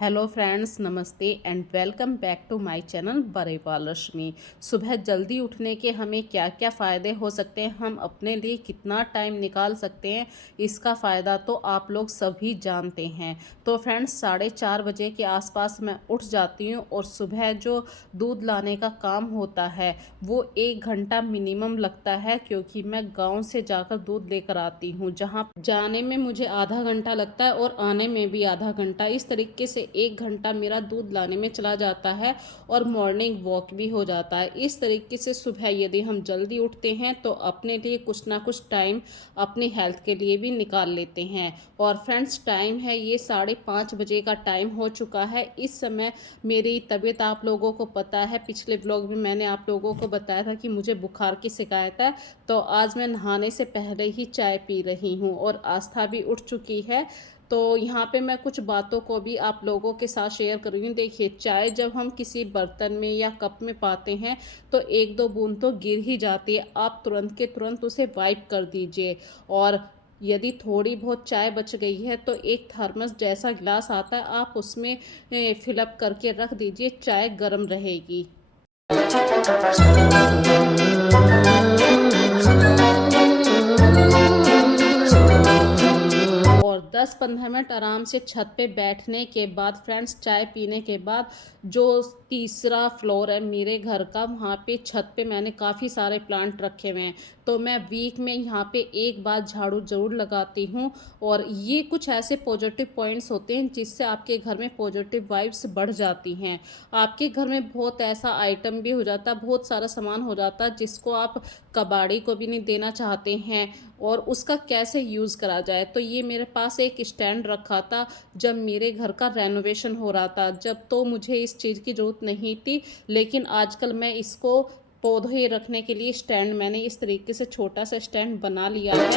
Hello friends, नमस्ते and welcome back to my channel Barewal Rashmi. सुबह जल्दी उठने के हमें क्या क्या फ़ायदे हो सकते हैं, हम अपने लिए कितना टाइम निकाल सकते हैं, इसका फ़ायदा तो आप लोग सभी जानते हैं। तो फ्रेंड्स, 4:30 बजे के आसपास मैं उठ जाती हूँ और सुबह जो दूध लाने का काम होता है वो 1 घंटा मिनिमम लगता है, क्योंकि मैं गाँव से जाकर दूध लेकर आती हूँ, जहाँ जाने में मुझे आधा घंटा लगता है और आने में भी आधा घंटा। इस तरीके से 1 घंटा मेरा दूध लाने में चला जाता है और मॉर्निंग वॉक भी हो जाता है। इस तरीके से सुबह यदि हम जल्दी उठते हैं तो अपने लिए कुछ ना कुछ टाइम अपनी हेल्थ के लिए भी निकाल लेते हैं। और फ्रेंड्स, टाइम है ये 5:30 बजे का टाइम हो चुका है। इस समय मेरी तबीयत आप लोगों को पता है, पिछले व्लॉग में मैंने आप लोगों को बताया था कि मुझे बुखार की शिकायत है। तो आज मैं नहाने से पहले ही चाय पी रही हूँ और आस्था भी उठ चुकी है। तो यहाँ पे मैं कुछ बातों को भी आप लोगों के साथ शेयर कर रही हूँ। देखिए, चाय जब हम किसी बर्तन में या कप में पाते हैं तो 1-2 बूंद तो गिर ही जाती है। आप तुरंत के तुरंत उसे वाइप कर दीजिए। और यदि थोड़ी बहुत चाय बच गई है तो एक थर्मस जैसा गिलास आता है, आप उसमें फिलअप करके रख दीजिए, चाय गर्म रहेगी। और 10-15 मिनट आराम से छत पे बैठने के बाद फ्रेंड्स, चाय पीने के बाद जो तीसरा फ्लोर है मेरे घर का, वहाँ पे छत पे मैंने काफ़ी सारे प्लांट रखे हुए हैं। तो मैं वीक में यहाँ पे एक बार झाड़ू ज़रूर लगाती हूँ। और ये कुछ ऐसे पॉजिटिव पॉइंट्स होते हैं जिससे आपके घर में पॉजिटिव वाइब्स बढ़ जाती हैं। आपके घर में बहुत ऐसा आइटम भी हो जाता है, बहुत सारा सामान हो जाता है जिसको आप कबाड़ी को भी नहीं देना चाहते हैं और उसका कैसे यूज़ करा जाए। तो ये मेरे पास एक स्टैंड रखा था जब मेरे घर का रेनोवेशन हो रहा था, जब तो मुझे इस चीज़ की ज़रूरत नहीं थी, लेकिन आजकल मैं इसको पौधे रखने के लिए स्टैंड, मैंने इस तरीके से छोटा सा स्टैंड बना लिया है।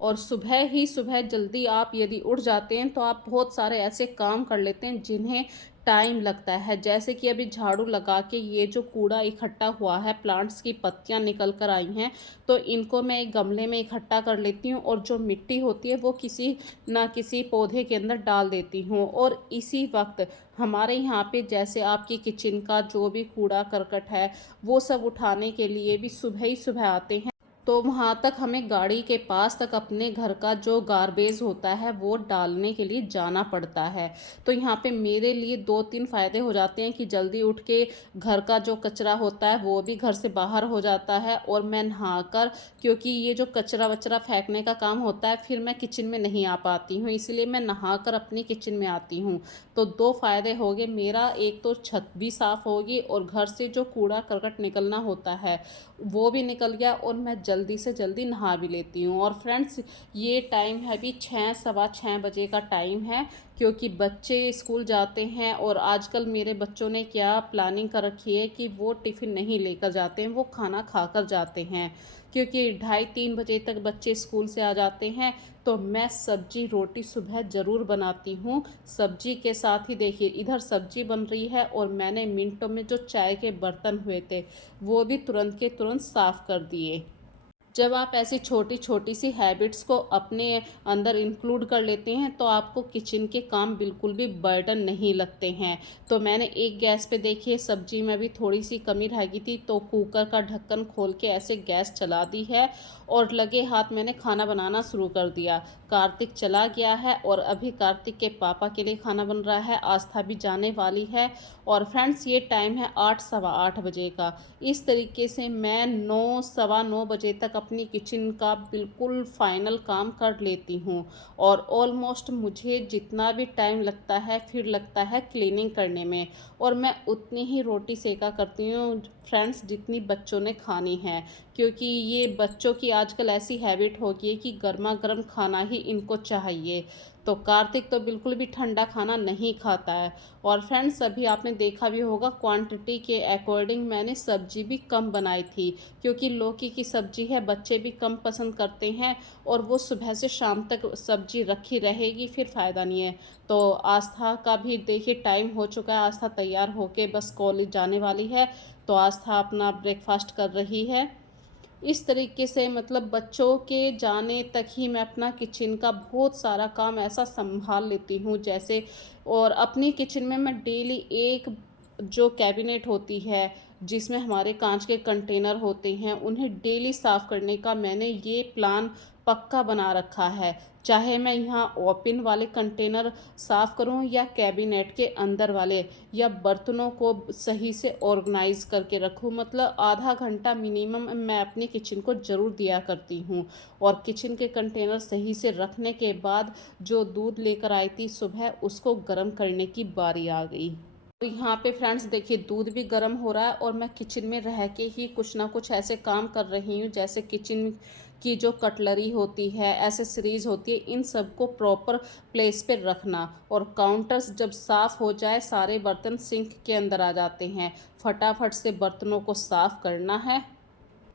और सुबह ही सुबह जल्दी आप यदि उठ जाते हैं तो आप बहुत सारे ऐसे काम कर लेते हैं जिन्हें टाइम लगता है। जैसे कि अभी झाड़ू लगा के ये जो कूड़ा इकट्ठा हुआ है, प्लांट्स की पत्तियां निकल कर आई हैं, तो इनको मैं एक गमले में इकट्ठा कर लेती हूँ और जो मिट्टी होती है वो किसी ना किसी पौधे के अंदर डाल देती हूँ। और इसी वक्त हमारे यहाँ पे जैसे आपकी किचन का जो भी कूड़ा करकट है वो सब उठाने के लिए भी सुबह ही सुबह आते हैं। तो वहाँ तक हमें गाड़ी के पास तक अपने घर का जो गार्बेज होता है वो डालने के लिए जाना पड़ता है। तो यहाँ पे मेरे लिए 2-3 फ़ायदे हो जाते हैं कि जल्दी उठ के घर का जो कचरा होता है वो भी घर से बाहर हो जाता है और मैं नहाकर, क्योंकि ये जो कचरा वचरा फेंकने का काम होता है फिर मैं किचन में नहीं आ पाती हूँ, इसलिए मैं नहाकर अपनी किचन में आती हूँ। तो 2 फ़ायदे हो गए मेरा, एक तो छत भी साफ़ होगी और घर से जो कूड़ा करकट निकलना होता है वो भी निकल गया और मैं जल्दी से जल्दी नहा भी लेती हूँ। और फ्रेंड्स, ये टाइम है अभी 6-6:15 बजे का टाइम है, क्योंकि बच्चे स्कूल जाते हैं और आजकल मेरे बच्चों ने क्या प्लानिंग कर रखी है कि वो टिफ़िन नहीं लेकर जाते हैं, वो खाना खाकर जाते हैं। क्योंकि 2:30-3 बजे तक बच्चे स्कूल से आ जाते हैं। तो मैं सब्जी रोटी सुबह ज़रूर बनाती हूँ। सब्जी के साथ ही देखिए, इधर सब्जी बन रही है और मैंने मिनटों में जो चाय के बर्तन हुए थे वो भी तुरंत के तुरंत साफ़ कर दिए। जब आप ऐसी छोटी छोटी सी हैबिट्स को अपने अंदर इंक्लूड कर लेते हैं तो आपको किचन के काम बिल्कुल भी बर्डन नहीं लगते हैं। तो मैंने एक गैस पे देखिए सब्जी में भी थोड़ी सी कमी रह गई थी तो कुकर का ढक्कन खोल के ऐसे गैस चला दी है और लगे हाथ मैंने खाना बनाना शुरू कर दिया। कार्तिक चला गया है और अभी कार्तिक के पापा के लिए खाना बन रहा है, आस्था भी जाने वाली है। और फ्रेंड्स, ये टाइम है 8-8:15 बजे का। इस तरीके से मैं 9-9:15 बजे तक अपनी किचन का बिल्कुल फाइनल काम कर लेती हूँ। और ऑलमोस्ट मुझे जितना भी टाइम लगता है फिर लगता है क्लीनिंग करने में, और मैं उतनी ही रोटी सेका करती हूँ फ्रेंड्स जितनी बच्चों ने खानी है। क्योंकि ये बच्चों की आजकल ऐसी हैबिट हो गई है कि गर्मा गर्म खाना ही इनको चाहिए। तो तो कार्तिक तो बिल्कुल भी ठंडा खाना नहीं खाता है। और फ्रेंड्स, अभी आपने देखा भी होगा क्वांटिटी के अकॉर्डिंग मैंने सब्जी भी कम बनाई थी, क्योंकि लौकी की सब्जी है, बच्चे भी कम पसंद करते हैं और वो सुबह से शाम तक सब्जी रखी रहेगी फिर फ़ायदा नहीं है। तो आस्था का भी देखिए टाइम हो चुका है, आस्था तैयार होके बस कॉलेज जाने वाली है। तो आस्था अपना ब्रेकफास्ट कर रही है। इस तरीके से मतलब बच्चों के जाने तक ही मैं अपना किचन का बहुत सारा काम ऐसा संभाल लेती हूँ जैसे। और अपनी किचन में मैं डेली एक जो कैबिनेट होती है, जिसमें हमारे कांच के कंटेनर होते हैं, उन्हें डेली साफ़ करने का मैंने ये प्लान पक्का बना रखा है। चाहे मैं यहाँ ओपन वाले कंटेनर साफ़ करूँ या कैबिनेट के अंदर वाले, या बर्तनों को सही से ऑर्गेनाइज़ करके रखूँ, मतलब आधा घंटा मिनिमम मैं अपनी किचन को ज़रूर दिया करती हूँ। और किचन के कंटेनर सही से रखने के बाद जो दूध लेकर आई थी सुबह, उसको गर्म करने की बारी आ गई। तो यहाँ पे फ्रेंड्स देखिए दूध भी गर्म हो रहा है और मैं किचन में रह के ही कुछ ना कुछ ऐसे काम कर रही हूँ, जैसे किचन की जो कटलरी होती है, एसेसरीज होती है, इन सबको प्रॉपर प्लेस पे रखना। और काउंटर्स जब साफ़ हो जाए, सारे बर्तन सिंक के अंदर आ जाते हैं, फटाफट से बर्तनों को साफ़ करना है।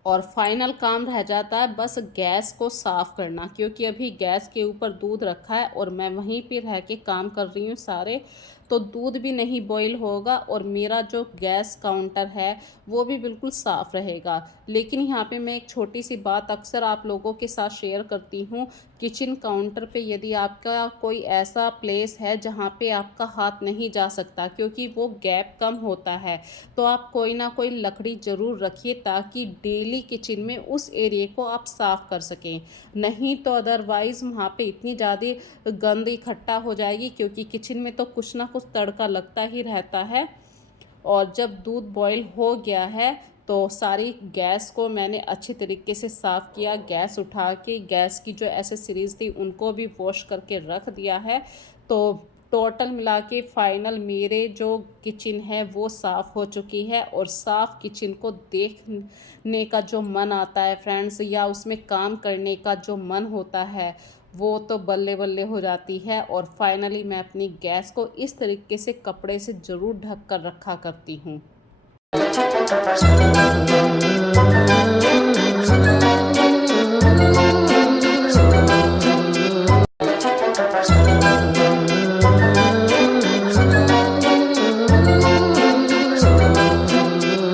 और फाइनल काम रह जाता है बस गैस को साफ़ करना, क्योंकि अभी गैस के ऊपर दूध रखा है और मैं वहीं पे रह के काम कर रही हूँ सारे। तो दूध भी नहीं बॉईल होगा और मेरा जो गैस काउंटर है वो भी बिल्कुल साफ़ रहेगा। लेकिन यहाँ पे मैं एक छोटी सी बात अक्सर आप लोगों के साथ शेयर करती हूँ। किचन काउंटर पे यदि आपका कोई ऐसा प्लेस है जहाँ पे आपका हाथ नहीं जा सकता, क्योंकि वो गैप कम होता है, तो आप कोई ना कोई लकड़ी ज़रूर रखिए, ताकि डेली किचन में उस एरिया को आप साफ़ कर सकें। नहीं तो अदरवाइज़ वहाँ पे इतनी ज़्यादा गंद इकट्ठा हो जाएगी, क्योंकि किचन में तो कुछ ना कुछ तड़का लगता ही रहता है। और जब दूध बॉईल हो गया है तो सारी गैस को मैंने अच्छी तरीके से साफ़ किया, गैस उठा के गैस की जो एसेसरीज़ थी उनको भी वॉश करके रख दिया है। तो टोटल मिला के फाइनल मेरे जो किचन है वो साफ़ हो चुकी है। और साफ़ किचन को देखने का जो मन आता है फ्रेंड्स, या उसमें काम करने का जो मन होता है, वो तो बल्ले बल्ले हो जाती है। और फाइनली मैं अपनी गैस को इस तरीके से कपड़े से ज़रूर ढक कर रखा करती हूँ।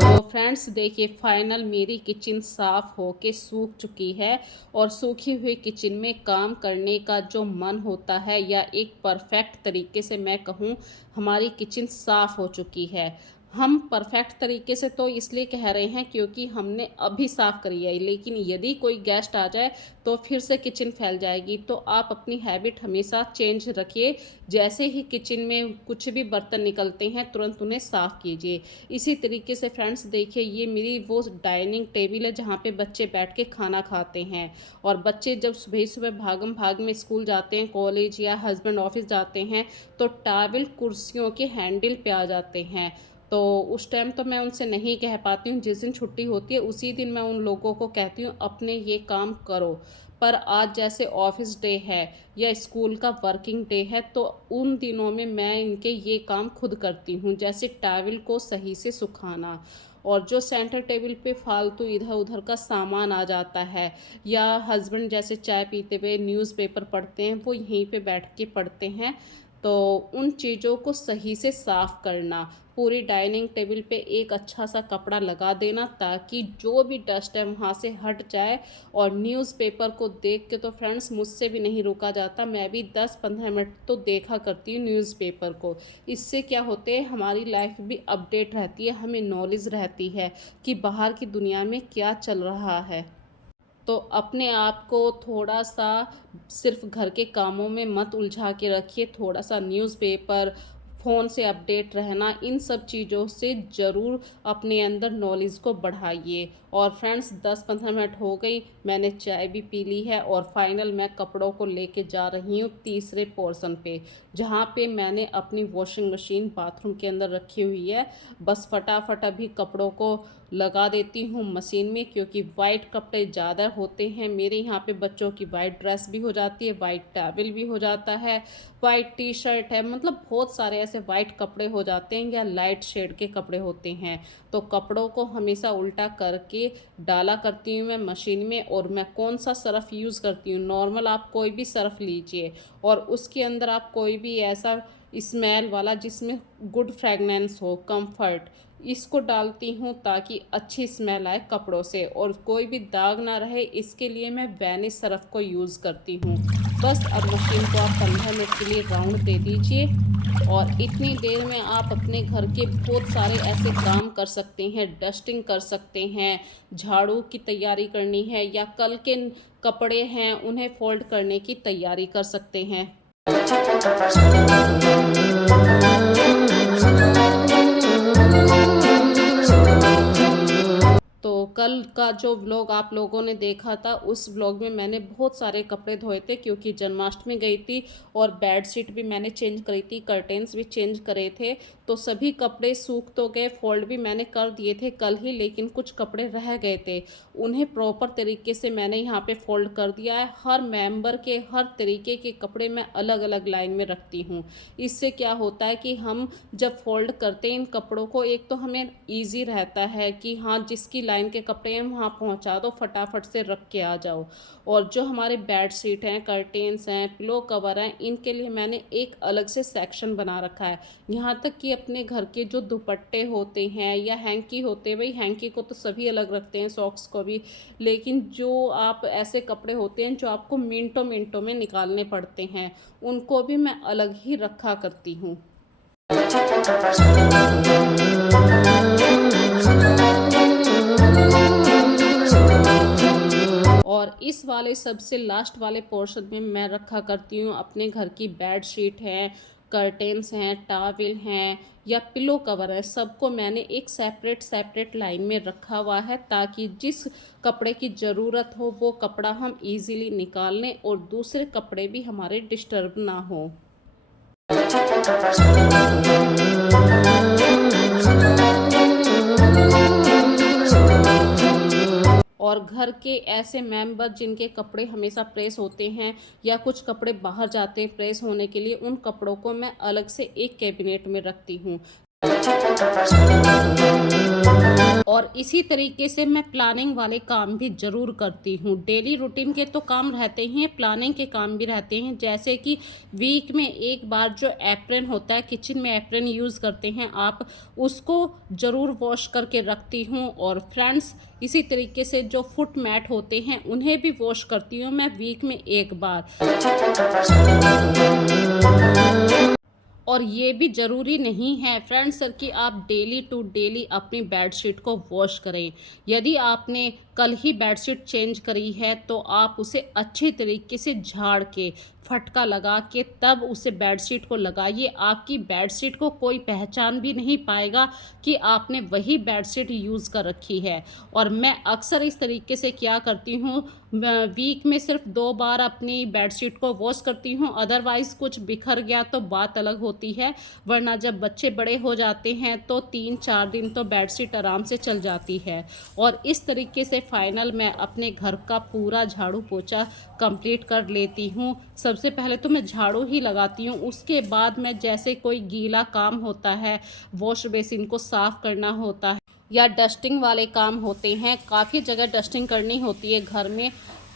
तो फ्रेंड्स देखिए फाइनल मेरी किचन साफ़ होके सूख चुकी है। और सूखी हुई किचन में काम करने का जो मन होता है, या एक परफेक्ट तरीके से मैं कहूँ, हमारी किचन साफ़ हो चुकी है। हम परफेक्ट तरीके से तो इसलिए कह रहे हैं क्योंकि हमने अभी साफ़ करी है, लेकिन यदि कोई गेस्ट आ जाए तो फिर से किचन फैल जाएगी। तो आप अपनी हैबिट हमेशा चेंज रखिए। जैसे ही किचन में कुछ भी बर्तन निकलते हैं तुरंत उन्हें साफ़ कीजिए। इसी तरीके से फ्रेंड्स देखिए ये मेरी वो डाइनिंग टेबल है जहाँ पे बच्चे बैठ के खाना खाते हैं। और बच्चे जब सुबह सुबह भागम भाग में स्कूल जाते हैं, कॉलेज या हस्बैंड ऑफिस जाते हैं, तो टावल कुर्सियों के हैंडल पे आ जाते हैं। तो उस टाइम तो मैं उनसे नहीं कह पाती हूँ, जिस दिन छुट्टी होती है उसी दिन मैं उन लोगों को कहती हूँ अपने ये काम करो। पर आज जैसे ऑफिस डे है या स्कूल का वर्किंग डे है, तो उन दिनों में मैं इनके ये काम खुद करती हूँ, जैसे टॉवल को सही से सुखाना। और जो सेंटर टेबल पे फालतू इधर उधर का सामान आ जाता है, या हस्बैंड जैसे चाय पीते हुए न्यूज़पेपर पढ़ते हैं, वो यहीं पे बैठ के पढ़ते हैं, तो उन चीज़ों को सही से साफ़ करना। पूरी डाइनिंग टेबल पे एक अच्छा सा कपड़ा लगा देना, ताकि जो भी डस्ट है वहाँ से हट जाए। और न्यूज़पेपर को देख के तो फ्रेंड्स मुझसे भी नहीं रुका जाता, मैं भी 10-15 मिनट तो देखा करती हूँ न्यूज़पेपर को। इससे क्या होते है, हमारी लाइफ भी अपडेट रहती है, हमें नॉलेज रहती है कि बाहर की दुनिया में क्या चल रहा है। तो अपने आप को थोड़ा सा सिर्फ घर के कामों में मत उलझा के रखिए, थोड़ा सा न्यूज़पेपर, फ़ोन से अपडेट रहना, इन सब चीज़ों से ज़रूर अपने अंदर नॉलेज को बढ़ाइए। और फ्रेंड्स 10-15 मिनट हो गई, मैंने चाय भी पी ली है और फाइनल मैं कपड़ों को लेके जा रही हूँ तीसरे पोर्शन पे, जहाँ पे मैंने अपनी वॉशिंग मशीन बाथरूम के अंदर रखी हुई है। बस फटाफट अभी कपड़ों को लगा देती हूँ मशीन में, क्योंकि वाइट कपड़े ज़्यादा होते हैं। मेरे यहाँ पे बच्चों की वाइट ड्रेस भी हो जाती है, वाइट टॉवल भी हो जाता है, वाइट टी शर्ट है, मतलब बहुत सारे ऐसे वाइट कपड़े हो जाते हैं या लाइट शेड के कपड़े होते हैं। तो कपड़ों को हमेशा उल्टा करके डाला करती हूँ मैं मशीन में। और मैं कौन सा सर्फ़ यूज़ करती हूँ, नॉर्मल आप कोई भी सर्फ़ लीजिए और उसके अंदर आप कोई भी ऐसा स्मेल वाला जिसमें गुड फ्रेगनेंस हो, कंफर्ट, इसको डालती हूँ ताकि अच्छी स्मेल आए कपड़ों से और कोई भी दाग ना रहे। इसके लिए मैं वैनिश सर्फ को यूज़ करती हूँ। बस अब मशीन को आप 15 मिनट के लिए राउंड दे दीजिए और इतनी देर में आप अपने घर के बहुत सारे ऐसे काम कर सकते हैं। डस्टिंग कर सकते हैं, झाड़ू की तैयारी करनी है या कल के कपड़े हैं उन्हें फोल्ड करने की तैयारी कर सकते हैं। तो कल का जो व्लॉग आप लोगों ने देखा था, उस व्लॉग में मैंने बहुत सारे कपड़े धोए थे क्योंकि जन्माष्टमी गई थी और बेडशीट भी मैंने चेंज करी थी, कर्टेन्स भी चेंज करे थे। तो सभी कपड़े सूख तो गए, फोल्ड भी मैंने कर दिए थे कल ही, लेकिन कुछ कपड़े रह गए थे। उन्हें प्रॉपर तरीके से मैंने यहाँ पे फोल्ड कर दिया है। हर मेंबर के हर तरीके के कपड़े मैं अलग अलग लाइन में रखती हूँ। इससे क्या होता है कि हम जब फोल्ड करते हैं इन कपड़ों को, एक तो हमें ईजी रहता है कि हाँ जिसकी लाइन के कपड़े हैं वहाँ पहुँचा दो, फटाफट से रख के आ जाओ। और जो हमारे बेड शीट हैं, कर्टेन्स हैं, पिलो कवर हैं, इनके लिए मैंने एक अलग से सेक्शन बना रखा है। यहाँ तक कि अपने घर के जो दुपट्टे होते हैं या हैंकी होते हैं, भाई हैंकी को तो सभी अलग रखते हैं, सॉक्स को भी, लेकिन जो आप ऐसे कपड़े होते हैं जो आपको मिनटों मिनटों में निकालने पड़ते हैं, उनको भी मैं अलग ही रखा करती हूँ। और इस वाले सबसे लास्ट वाले पोर्शन में मैं रखा करती हूँ अपने घर की बेड शीट है, कर्टेन्स हैं, टॉवल हैं या पिलो कवर है, सबको मैंने एक सेपरेट सेपरेट लाइन में रखा हुआ है ताकि जिस कपड़े की ज़रूरत हो वो कपड़ा हम इजीली निकाल लें और दूसरे कपड़े भी हमारे डिस्टर्ब ना हो। और घर के ऐसे मेंबर जिनके कपड़े हमेशा प्रेस होते हैं या कुछ कपड़े बाहर जाते हैं प्रेस होने के लिए, उन कपड़ों को मैं अलग से एक कैबिनेट में रखती हूँ। और इसी तरीके से मैं प्लानिंग वाले काम भी ज़रूर करती हूँ। डेली रूटीन के तो काम रहते ही हैं, प्लानिंग के काम भी रहते हैं। जैसे कि वीक में एक बार जो एप्रन होता है, किचन में एप्रन यूज़ करते हैं आप, उसको ज़रूर वॉश करके रखती हूँ। और फ्रेंड्स, इसी तरीके से जो फुट मैट होते हैं उन्हें भी वॉश करती हूँ मैं वीक में एक बार। और ये भी ज़रूरी नहीं है फ्रेंड्स सर कि आप डेली टू डेली अपनी बेडशीट को वॉश करें। यदि आपने कल ही बेडशीट चेंज करी है तो आप उसे अच्छे तरीके से झाड़ के, फटका लगा के तब उसे बेडशीट को लगाइए। आपकी बेडशीट को कोई पहचान भी नहीं पाएगा कि आपने वही बेडशीट यूज़ कर रखी है। और मैं अक्सर इस तरीके से क्या करती हूँ, वीक में सिर्फ 2 बार अपनी बेडशीट को वॉश करती हूँ। अदरवाइज़ कुछ बिखर गया तो बात अलग होती है, वरना जब बच्चे बड़े हो जाते हैं तो 3-4 दिन तो बेडशीट आराम से चल जाती है। और इस तरीके से फाइनल मैं अपने घर का पूरा झाड़ू पोछा कंप्लीट कर लेती हूँ। सबसे पहले तो मैं झाड़ू ही लगाती हूँ, उसके बाद मैं जैसे कोई गीला काम होता है, वॉश बेसिन को साफ़ करना होता है या डस्टिंग वाले काम होते हैं, काफ़ी जगह डस्टिंग करनी होती है घर में,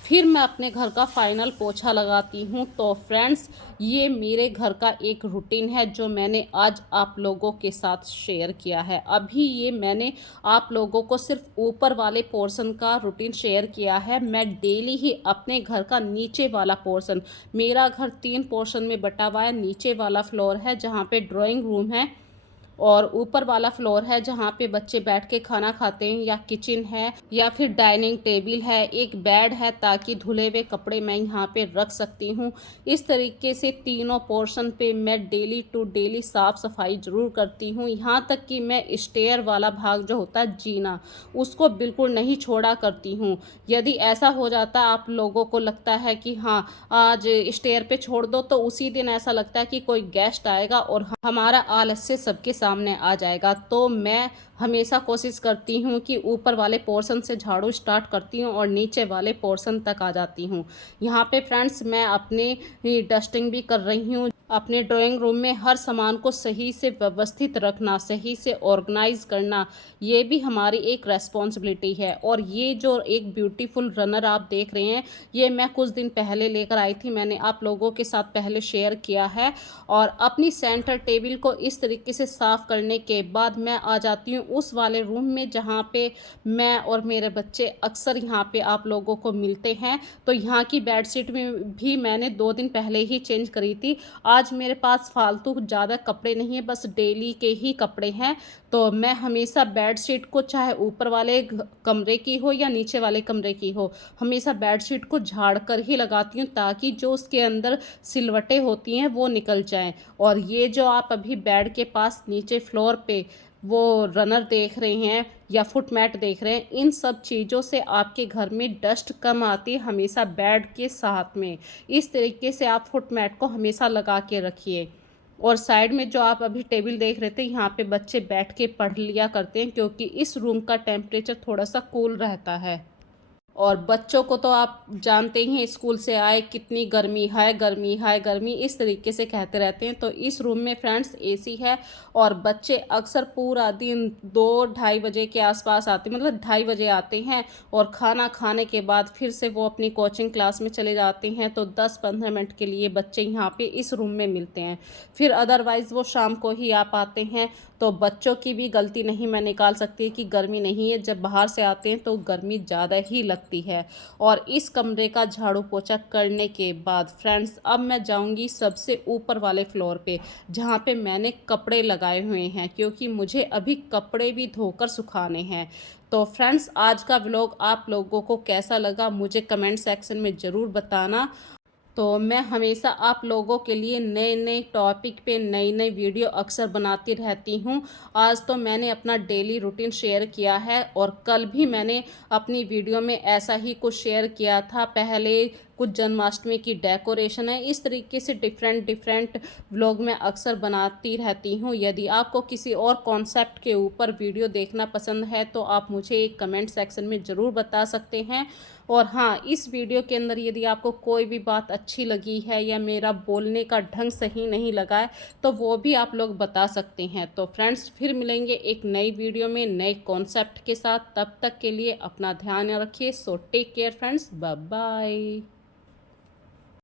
फिर मैं अपने घर का फाइनल पोछा लगाती हूँ। तो फ्रेंड्स, ये मेरे घर का एक रूटीन है जो मैंने आज आप लोगों के साथ शेयर किया है। अभी ये मैंने आप लोगों को सिर्फ ऊपर वाले पोर्शन का रूटीन शेयर किया है। मैं डेली ही अपने घर का नीचे वाला पोर्शन, मेरा घर 3 पोर्शन में बटा हुआ है। नीचे वाला फ्लोर है जहाँ पे ड्राइंग रूम है और ऊपर वाला फ्लोर है जहाँ पे बच्चे बैठ के खाना खाते हैं या किचन है या फिर डाइनिंग टेबल है, एक बेड है ताकि धुले हुए कपड़े मैं यहाँ पे रख सकती हूँ। इस तरीके से तीनों पोर्शन पे मैं डेली टू डेली साफ़ सफाई ज़रूर करती हूँ। यहाँ तक कि मैं स्टेयर वाला भाग जो होता है जीना, उसको बिल्कुल नहीं छोड़ा करती हूँ। यदि ऐसा हो जाता आप लोगों को लगता है कि हाँ आज स्टेयर पे छोड़ दो, तो उसी दिन ऐसा लगता है कि कोई गेस्ट आएगा और हमारा आलस्य सबके सामने आ जाएगा। तो मैं हमेशा कोशिश करती हूँ कि ऊपर वाले पोर्शन से झाड़ू स्टार्ट करती हूँ और नीचे वाले पोर्शन तक आ जाती हूँ। यहाँ पे फ्रेंड्स मैं अपनी डस्टिंग भी कर रही हूँ। अपने ड्राइंग रूम में हर सामान को सही से व्यवस्थित रखना, सही से ऑर्गेनाइज करना, ये भी हमारी एक रेस्पॉन्सिबिलिटी है। और ये जो एक ब्यूटीफुल रनर आप देख रहे हैं, ये मैं कुछ दिन पहले लेकर आई थी, मैंने आप लोगों के साथ पहले शेयर किया है। और अपनी सेंटर टेबल को इस तरीके से साफ़ करने के बाद मैं आ जाती हूँ उस वाले रूम में जहाँ पे मैं और मेरे बच्चे अक्सर यहाँ पे आप लोगों को मिलते हैं। तो यहाँ की बेडशीट में भी मैंने 2 दिन पहले ही चेंज करी थी। आज मेरे पास फालतू ज़्यादा कपड़े नहीं है, बस डेली के ही कपड़े हैं। तो मैं हमेशा बेडशीट को, चाहे ऊपर वाले कमरे की हो या नीचे वाले कमरे की हो, हमेशा बेडशीट को झाड़ कर ही लगाती हूँ ताकि जो उसके अंदर सिलवटें होती हैं वो निकल जाएं। और ये जो आप अभी बेड के पास नीचे फ्लोर पे वो रनर देख रहे हैं या फुट मैट देख रहे हैं, इन सब चीज़ों से आपके घर में डस्ट कम आती है हमेशा बेड के साथ में। इस तरीके से आप फुट मैट को हमेशा लगा के रखिए। और साइड में जो आप अभी टेबल देख रहे थे, यहाँ पे बच्चे बैठ के पढ़ लिया करते हैं क्योंकि इस रूम का टेम्परेचर थोड़ा सा कूल रहता है। और बच्चों को तो आप जानते ही हैं, स्कूल से आए कितनी गर्मी है, गर्मी है, गर्मी इस तरीके से कहते रहते हैं। तो इस रूम में फ्रेंड्स एसी है और बच्चे अक्सर पूरा दिन 2-2:30 बजे के आसपास आते हैं, मतलब 2:30 बजे आते हैं और खाना खाने के बाद फिर से वो अपनी कोचिंग क्लास में चले जाते हैं। तो 10-15 मिनट के लिए बच्चे यहाँ पे इस रूम में मिलते हैं, फिर अदरवाइज़ वो शाम को ही आ पाते हैं। तो बच्चों की भी गलती नहीं मैं निकाल सकती कि गर्मी नहीं है, जब बाहर से आते हैं तो गर्मी ज़्यादा ही लगती है। और इस कमरे का झाड़ू पोछा करने के बाद फ्रेंड्स अब मैं जाऊंगी सबसे ऊपर वाले फ्लोर पे, जहाँ पे मैंने कपड़े लगाए हुए हैं क्योंकि मुझे अभी कपड़े भी धोकर सुखाने हैं। तो फ्रेंड्स आज का व्लॉग आप लोगों को कैसा लगा मुझे कमेंट सेक्शन में ज़रूर बताना। तो मैं हमेशा आप लोगों के लिए नए नए टॉपिक पे नई नई वीडियो अक्सर बनाती रहती हूँ। आज तो मैंने अपना डेली रूटीन शेयर किया है और कल भी मैंने अपनी वीडियो में ऐसा ही कुछ शेयर किया था। पहले कुछ जन्माष्टमी की डेकोरेशन है, इस तरीके से डिफरेंट डिफरेंट व्लॉग मैं अक्सर बनाती रहती हूँ। यदि आपको किसी और कॉन्सेप्ट के ऊपर वीडियो देखना पसंद है तो आप मुझे एक कमेंट सेक्शन में ज़रूर बता सकते हैं। और हाँ, इस वीडियो के अंदर यदि आपको कोई भी बात अच्छी लगी है या मेरा बोलने का ढंग सही नहीं लगा है तो वो भी आप लोग बता सकते हैं। तो फ्रेंड्स फिर मिलेंगे एक नई वीडियो में नए कॉन्सेप्ट के साथ, तब तक के लिए अपना ध्यान रखिए। So take care friends, bye bye.